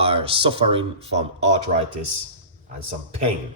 are suffering from arthritis and some pain,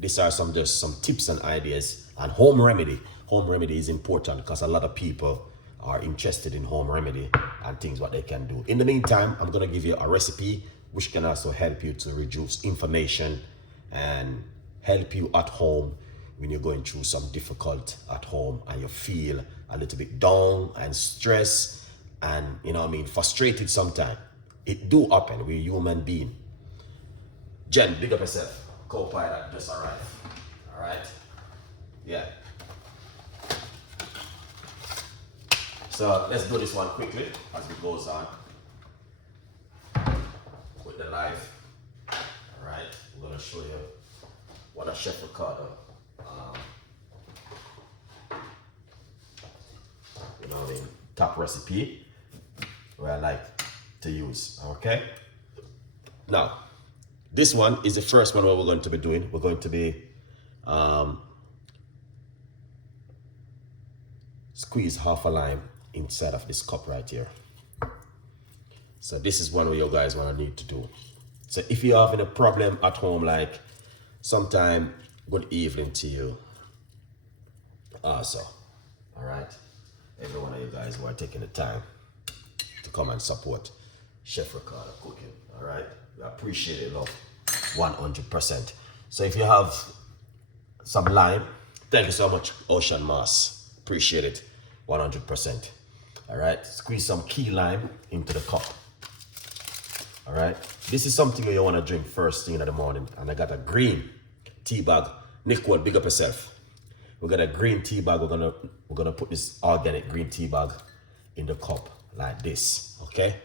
these are just some tips and ideas and home remedy. Home remedy is important because a lot of people are interested in home remedy and things what they can do. In the meantime, I'm gonna give you a recipe which can also help you to reduce inflammation and help you at home when you're going through some difficult at home and you feel a little bit down and stressed and frustrated sometimes. It do happen. We're human being. Jen, big up yourself. Co-pilot just arrived. All right. Yeah. So let's do this one quickly as it goes on with the live. All right. I'm gonna show you what a Chef Ricardo, top recipe where I like to use. Okay. Now, this one is the first one what we're going to be doing. We're going to be squeeze half a lime inside of this cup right here. So this is one what you guys want to need to do. So if you're having a problem at home, like sometime, good evening to you also. All right. Every one of you guys who are taking the time to come and support Chef Ricardo Cooking. All right. We appreciate it, love. 100%. So if you have some lime, thank you so much, Ocean Moss. Appreciate it. 100%. All right. Squeeze some key lime into the cup. All right. This is something you want to drink first thing in the morning. And I got a green tea bag. Nicole, big up yourself. We got a green tea bag. We're gonna put this organic green tea bag in the cup like this. Okay.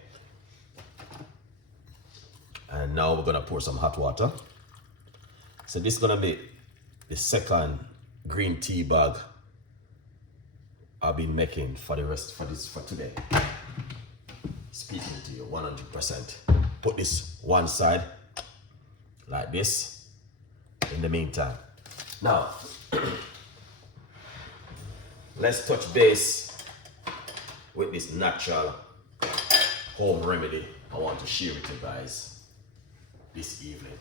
And now we're gonna pour some hot water. So this is gonna be the second green tea bag I've been making for today. Speaking to you 100%. Put this one side like this in the meantime. Now, let's touch base with this natural home remedy I want to share with you guys this evening.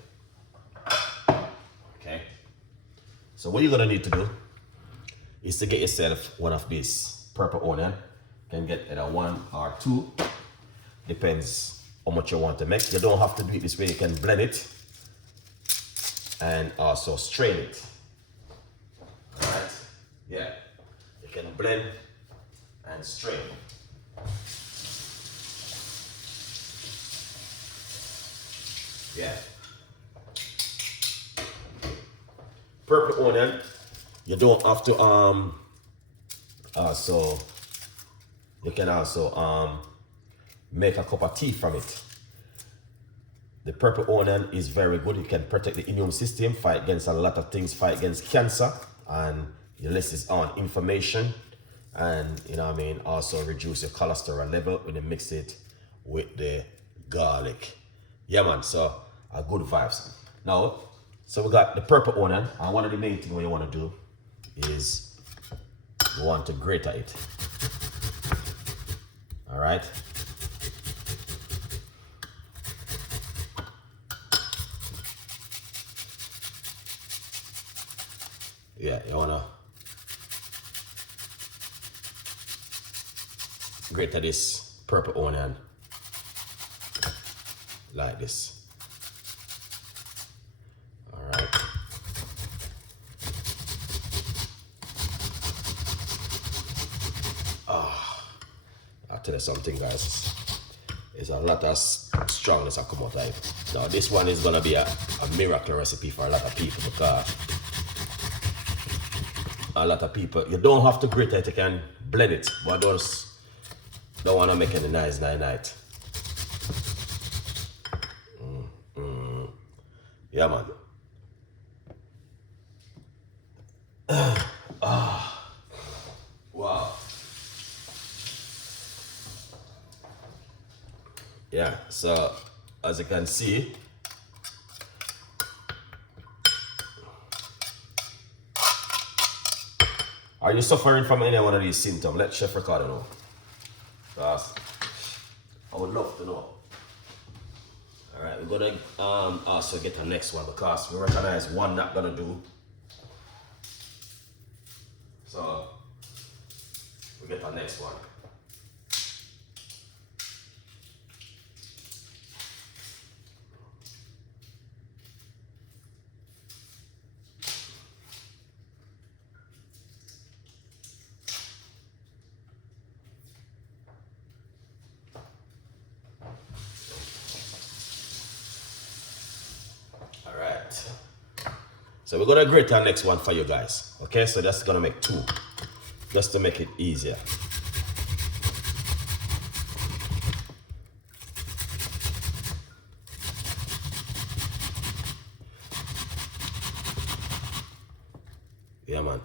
Okay? So what you're gonna need to do is to get yourself one of these purple onion. You can get either one or two. Depends how much you want to make. You don't have to do it this way. You can blend it and also strain it. All right? Yeah. You can blend and strain. Yeah. Purple onion. You don't have to also you can also make a cup of tea from it. The purple onion is very good. It can protect the immune system, fight against a lot of things, fight against cancer, and your list is on inflammation, and also reduce your cholesterol level when you mix it with the garlic. Yeah, man. So a good vibes. Now, so we got the purple onion, and one of the main things you want to do is you want to grate it. All right. Yeah, you wanna grate this purple onion like this. All right. I'll tell you something, guys. There's a lot of strongness that come out of it. Now, this one is gonna be a miracle recipe for a lot of people because a lot of people, you don't have to grate it, you can blend it, but don't want to make any nice night. Yeah, man. Wow. Yeah, so as you can see, are you suffering from any one of these symptoms? Let Chef Ricardo know. I would love to know. All right, we're gonna also get the next one because we recognize one not gonna do. So we get the next one. So we're gonna grate our next one for you guys. Okay, so that's gonna make 2, just to make it easier. Yeah, man.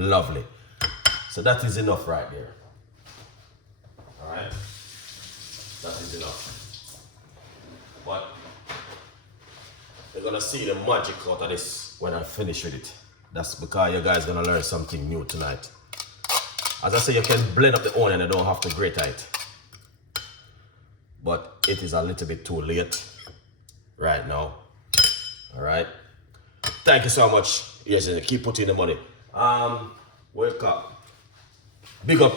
Lovely. So that is enough right there. All right, that is enough. But you're gonna see the magic out of this when I finish with it. That's because you guys gonna learn something new tonight. As I say, you can blend up the onion and don't have to grate it. But it is a little bit too late right now. All right. Thank you so much. Yes, keep putting the money. Wake up. Big up.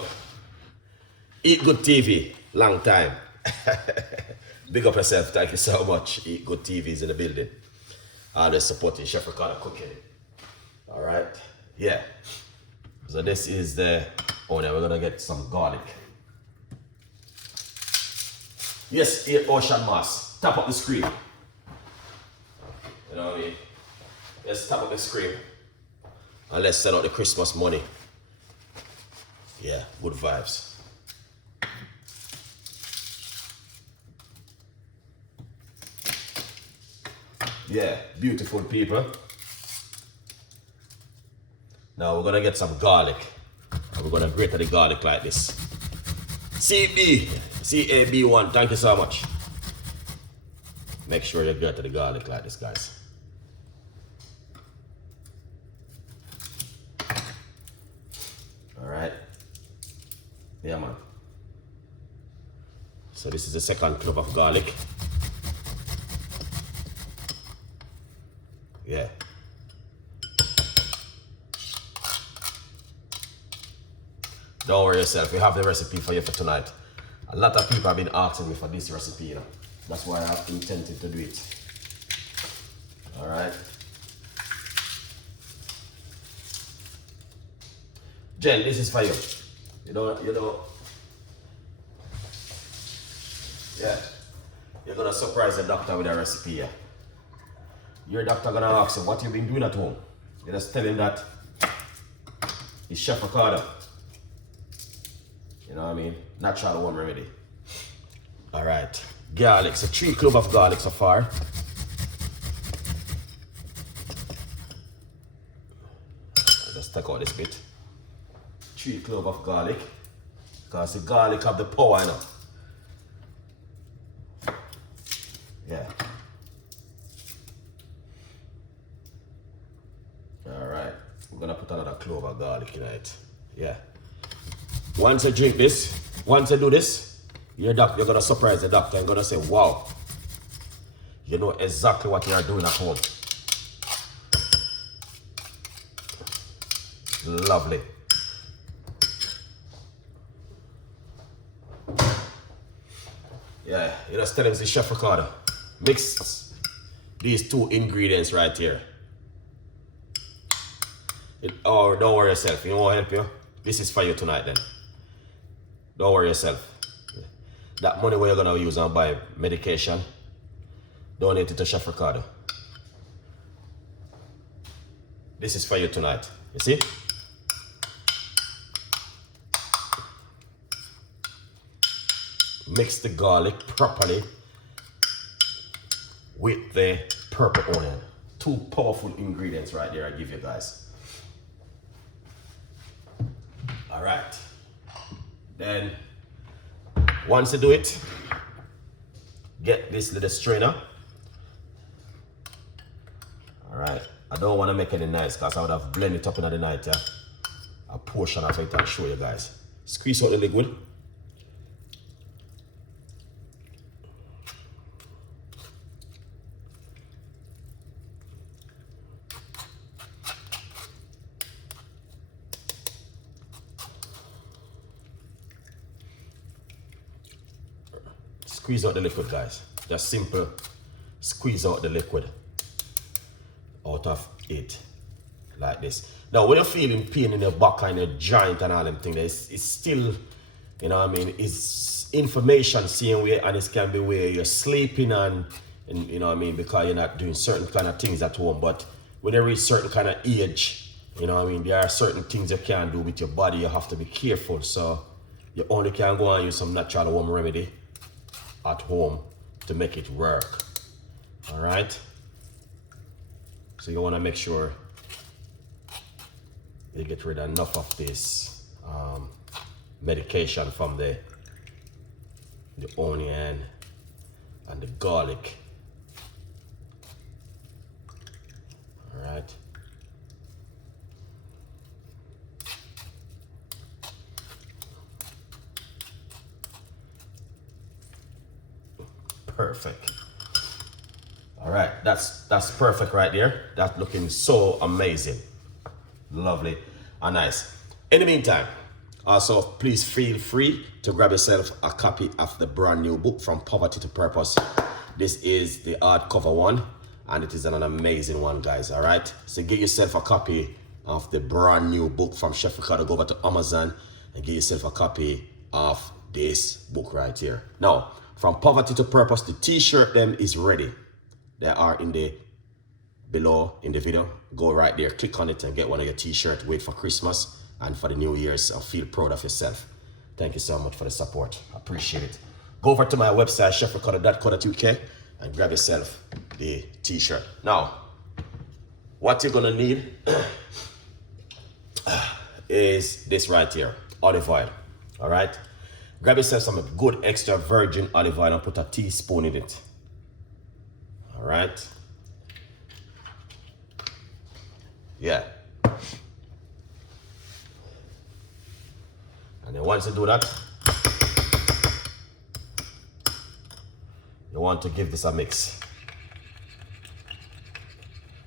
Eat Good TV. Long time. Big up yourself. Thank you so much. Eat Good TV is in the building. Always supporting Chef Ricardo Cooking. All right. Yeah. So this is the onion. We're gonna get some garlic. Yes, 8 ocean mass. Tap up the screen. You know what I mean? Let's tap up the screen. And let's send out the Christmas money. Yeah, good vibes. Yeah, beautiful people. Now we're gonna get some garlic. And we're gonna grate the garlic like this. CAB1, thank you so much. Make sure you grate the garlic like this, guys. Alright. Yeah, man. So this is the second clove of garlic. Yeah. Don't worry yourself, we have the recipe for you for tonight. A lot of people have been asking me for this recipe, you know. That's why I have intended to do it. Alright. Jen, this is for you. You know, yeah. You're gonna surprise the doctor with a recipe, yeah. Your doctor gonna ask you what you've been doing at home. You just tell him that it's Chef Ricardo. You know what I mean? Natural home remedy. All right, garlic. So 3 cloves of garlic so far. Just take out this bit. 3 cloves of garlic. Because the garlic have the power, you know. Yeah. All right. We're gonna put another clove of garlic in it. Yeah. Once you drink this, once you do this, you're gonna surprise the doctor and gonna say, wow, you know exactly what you are doing at home. Lovely. Yeah, you just tell him it's Chef Ricardo. Mix these 2 ingredients right here. Oh, don't worry yourself. You want help you? This is for you tonight then. Don't worry yourself. That money we're gonna use and buy medication, donate it to Chef Ricardo. This is for you tonight. You see? Mix the garlic properly with the purple onion. 2 powerful ingredients right there I give you guys. All right. Then once you do it, get this little strainer right. I don't want to make any noise because I would have blended it up in the night, yeah. A portion of it, I'll show you guys. Squeeze out the liquid. Squeeze out the liquid, guys. Just simple. Squeeze out the liquid out of it like this. Now, when you're feeling pain in your back and your joint and all them things, it's still, you know what I mean, it's information same way, and it can be where you're sleeping and you know what I mean, because you're not doing certain kind of things at home. But when you reach certain kind of age, you know what I mean, there are certain things you can't do with your body. You have to be careful. So you only can go and use some natural home remedy at home to make it work. All right. So you want to make sure you get rid of enough of this medication from the onion and the garlic. All right. Perfect. All right, that's perfect right there. That's looking so amazing. Lovely and nice. In the meantime, also please feel free to grab yourself a copy of the brand new book, From Poverty to Purpose. This is the hardcover one, and it is an amazing one, guys. All right, so get yourself a copy of the brand new book from Chef Ricardo. Go over to Amazon and get yourself a copy of this book right here. Now, From Poverty to Purpose, the t-shirt them is ready. They are in the below in the video. Go right there, click on it and get one of your t-shirts. Wait for Christmas and for the New Year's and feel proud of yourself. Thank you so much for the support. I appreciate it. Go over to my website, chefricardo.co.uk, and grab yourself the t-shirt. Now, what you're gonna need is this right here, olive oil. All right. Grab yourself some good extra virgin olive oil and put a teaspoon in it. All right. Yeah. And then once you do that, you want to give this a mix.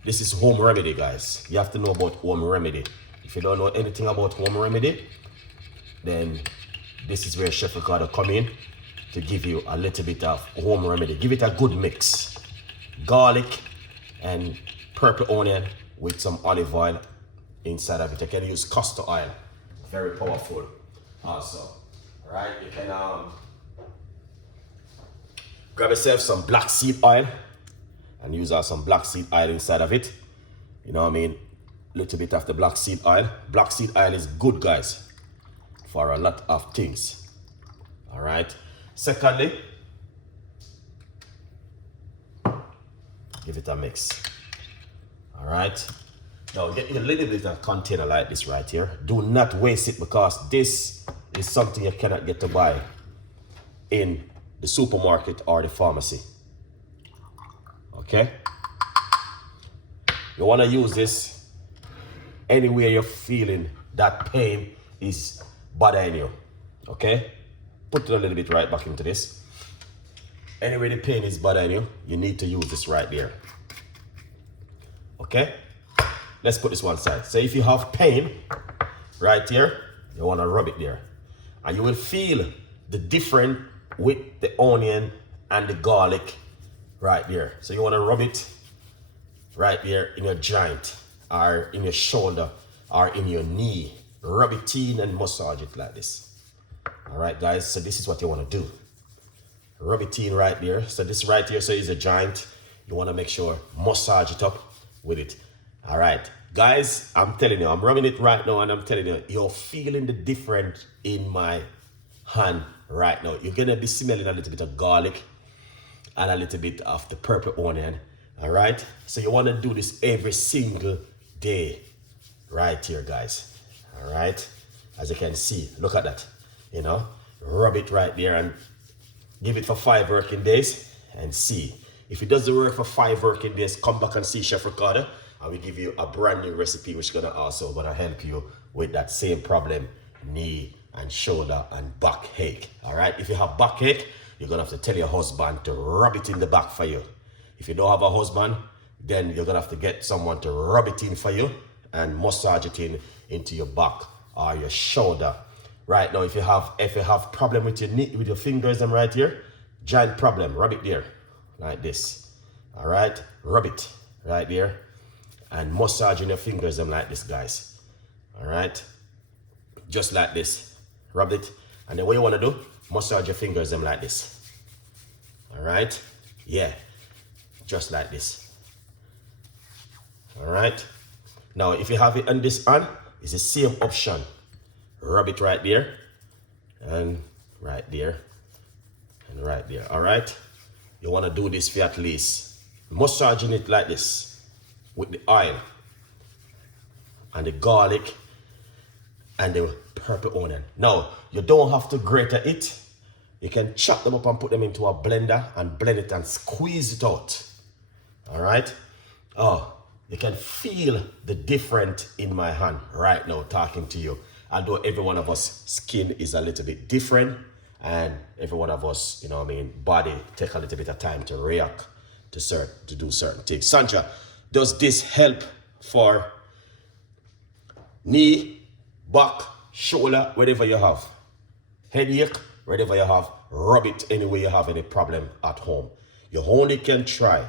This is home remedy, guys. You have to know about home remedy. If you don't know anything about home remedy, then this is where Chef Ricardo come in to give you a little bit of home remedy. Give it a good mix. Garlic and purple onion with some olive oil inside of it. You can use castor oil. Very powerful also. All right, you can grab yourself some black seed oil and use some black seed oil inside of it. You know what I mean? Little bit of the black seed oil. Black seed oil is good, guys, for a lot of things. All right. Secondly, give it a mix. All right. Now get a little bit of container like this right here. Do not waste it, because this is something you cannot get to buy in the supermarket or the pharmacy. Okay. You want to use this anywhere you're feeling that pain is bothering you. Okay. Put a little bit right back into this. Anywhere the pain is bothering you, you need to use this right there. Okay? Let's put this one side. So if you have pain right here, you want to rub it there. And you will feel the difference with the onion and the garlic right there. So you want to rub it right there in your joint or in your shoulder or in your knee. Rub it in and massage it like this. All right, guys, so this is what you want to do. Rub it in right there. So this right here, so is a joint. You want to make sure massage it up with it. All right, guys, I'm telling you, I'm rubbing it right now, and I'm telling you, you're feeling the difference in my hand right now. You're gonna be smelling a little bit of garlic and a little bit of the purple onion. All right, so you want to do this every single day right here, guys. All right, as you can see, look at that. You know, rub it right there and give it for 5 working days and see. If it doesn't work for 5 working days, come back and see Chef Ricardo, and we give you a brand new recipe which is gonna also help you with that same problem, knee and shoulder and back ache. All right, if you have back ache, you're gonna have to tell your husband to rub it in the back for you. If you don't have a husband, then you're gonna have to get someone to rub it in for you and massage it into your back or your shoulder. Right now, if you have problem with your knee, with your fingers, them right here, giant problem, rub it there, like this. All right, rub it right there, and massaging your fingers, them like this, guys. All right, just like this, rub it, and then what you want to do, massage your fingers, them like this. All right, yeah, just like this. All right, now if you have it on this hand, it's the same option. Rub it right there, and right there, and right there. All right, you want to do this for at least massaging it like this with the oil and the garlic and the purple onion. Now, you don't have to grate it. You can chop them up and put them into a blender and blend it and squeeze it out. All right. Oh, you can feel the difference in my hand right now talking to you. Although every one of us skin is a little bit different, and every one of us, you know what I mean, body take a little bit of time to react to do certain things. Sandra, does this help for knee, back, shoulder, whatever you have? Headache, whatever you have, rub it anywhere you have any problem at home. You only can try